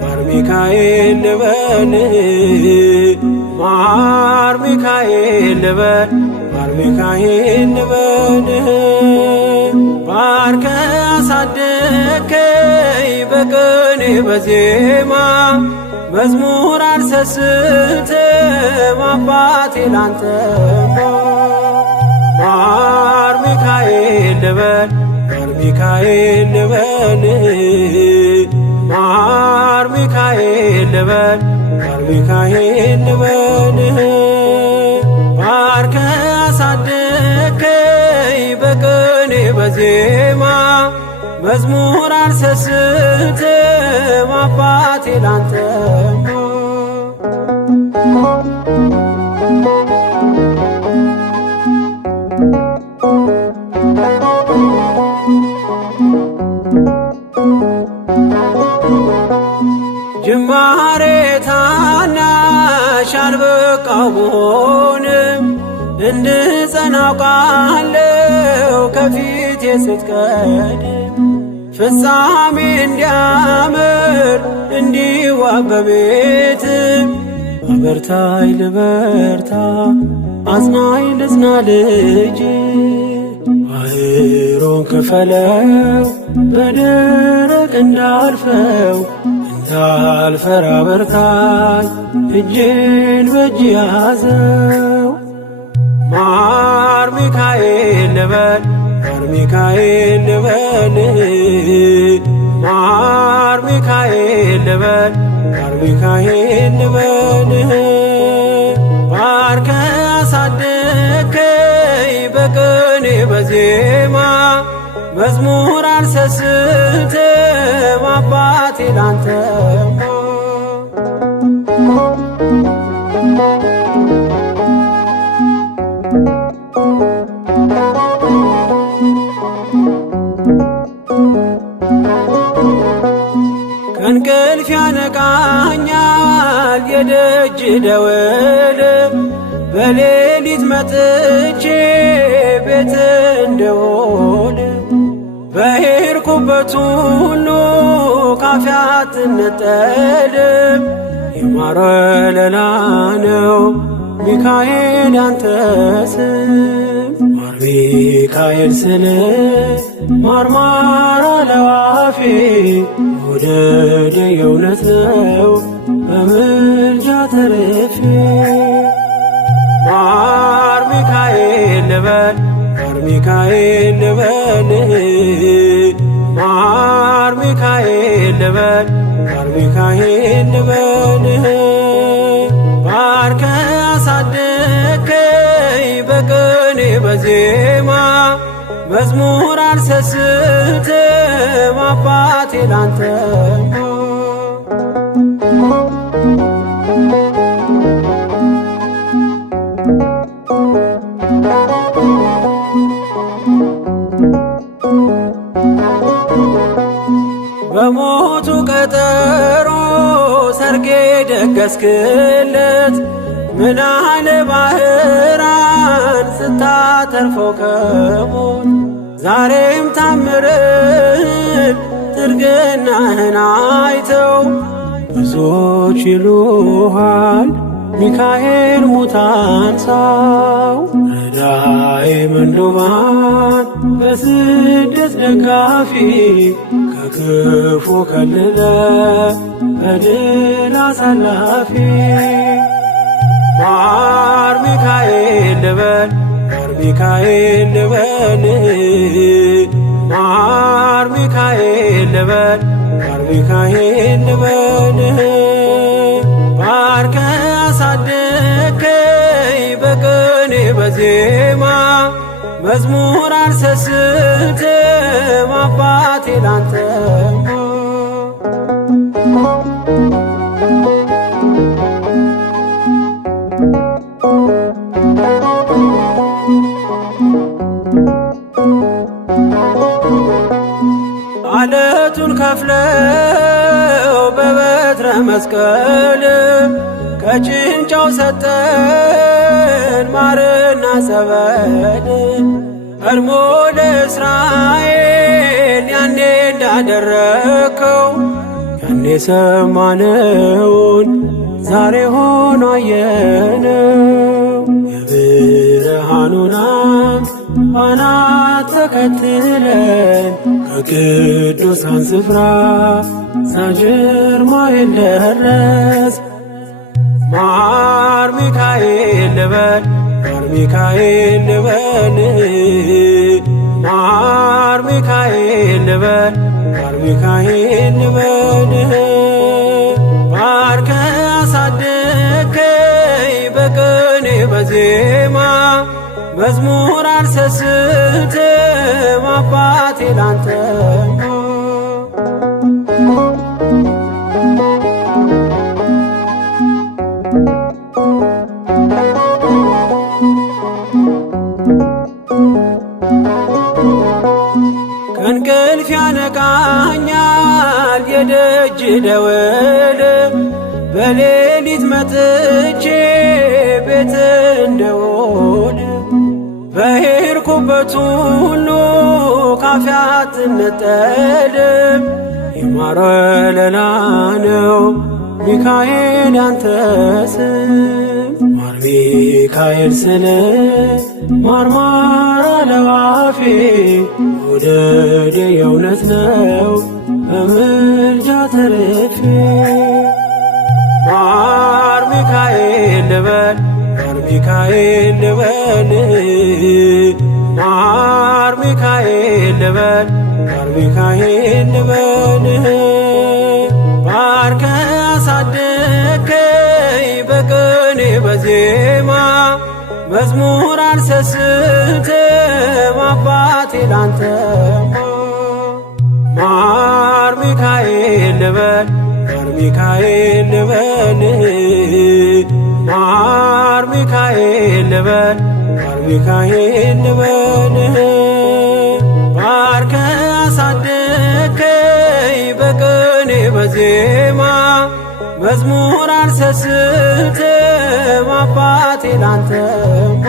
ማር ሚካኤል ልበል ማር ሚካኤል ልበል ማር ሚካኤል ልበል ባርከ አሳደከኝ በቅኔ በዜማ መዝሙር አልሰስትም አባቴ ላንተማ ማር ሚካኤል ልበል ማር ሚካኤል ልበል ማር ሚካኤል ልበል ማር ሚካኤል ልበል ባርከ አሳደከኝ በቅኔ በዜማ መዝሙር አልሰስትም አባቴ ላንተማ ጅማሬ ታናሽ አልበቃው ብሆንም እንድጸና አውቃለሁ ከፊቴ ስትቀድም ፍጻሜ እንዲያምር እንዲዋብ በቤት አበርታይ ልበርታ አጽናኝ ልጽና ልጅ ባህሩን ክፈለው በደረቅ እንዳልፈው እንዳልፈራ በርታኝ እጄን በእጅ ያዘው ማር ሚካኤል ልበል ማር ሚካኤል ልበል ማር ሚካኤል ልበል ማር ሚካኤል ልበል ባርከ አሳደከኝ በቅኔ በዜማ መዝሙር አልሰስትም አባቴ ላንተማ ከእንቅልፍ ያነቃኛል የደጅ ደወል በሌሊት መጥቼ ቤት እንደውል በሄድኩበት ሁሉ ካፌ አትነጠልም የማር ወለላ ነው ሚካኤል ያንተ ስም ማር ሚካኤል ስል ማርማር አለው አፌ መውደድ የእውነት ነው በምልጃ ተርፌ ማር ሚካኤል ልበል ማር ሚካኤል ልበል ማር ሚካኤል ልበል ማር ሚካኤል ልበል ባርከ አሳደከኝ በቅኔ በዜማ መዝሙር አልሰስትም አባቴ ላንተማ በሞቱ ቀጠሮ ሰርጌ ደገስክለት ምናለ ባህራን ስታተርፈው ከሞት ዛሬም ታምርን ትርግናህን አይተው ብዙዎች ይሉሃል ሚካኤል ሙታን ሰው ረዳኤ ምንዱባን በስደት ደጋፊ ከክፉ ከልለ በድል አሳላፊ ማር ሚካኤል ልበል ማር ሚካኤል ልበል ማር ሚካኤል ልበል ማር ሚካኤል ልበል ባርከ አሳደከኝ በቅኔ በዜማ መዝሙር አልሰስትም አባቴ ላንተማ አለቱን ከፍለው በበትረ መስቀል ከጭንጫው ሰጠን ማርና ጸበል ቀድሞ ለእስራኤል ያኔ እንዳደረከው ያኔ ሰማነውን ዛሬ ሆኖ አየነው። የብርሃኑን አምድ ፋና ተከትለን ከቅዱሳን ስፍራ ሳጅርማኤል ደረስ። ማር ሚካኤል ልበል ማር ሚካኤል ልበል ማር ሚካኤል ልበል ማር ሚካኤል ልበል። ባርከ አሳደከኝ በቅኔ በዜማ መዝሙር አልሰስትም አባቴ ላንተማ። ከእንቅልፍ ያነቃኛል የደጅ ደወል በሌሊት መጥቼ ቤት እንደውል። በሄድኩበት ሁሉ ካፌ አትነጠልም። የማር ወለላ ነው ሚካኤል ያንተ ስም። ማር ሚካኤል ስል ማርማር አለው አፌ መውደድ የእውነት ነው በምልጃ ተርፌ። ማር ሚካኤል ልበል ማር ሚካኤል ልበል ማር ሚካኤል ልበል ማር ሚካኤል ልበል። ባርከ አሳደከኝ በቅኔ በዜማ መዝሙር አልሰስትም አባቴ ላንተማ። ማር ሚካኤል ልበል ማር ሚካኤል ልበል ማር ሚካኤል ልበል ማር ሚካኤል ልበል። ባርከ አሳደከኝ በቅኔ በዜማ መዝሙር አልሰስትም አባቴ ላንተማ።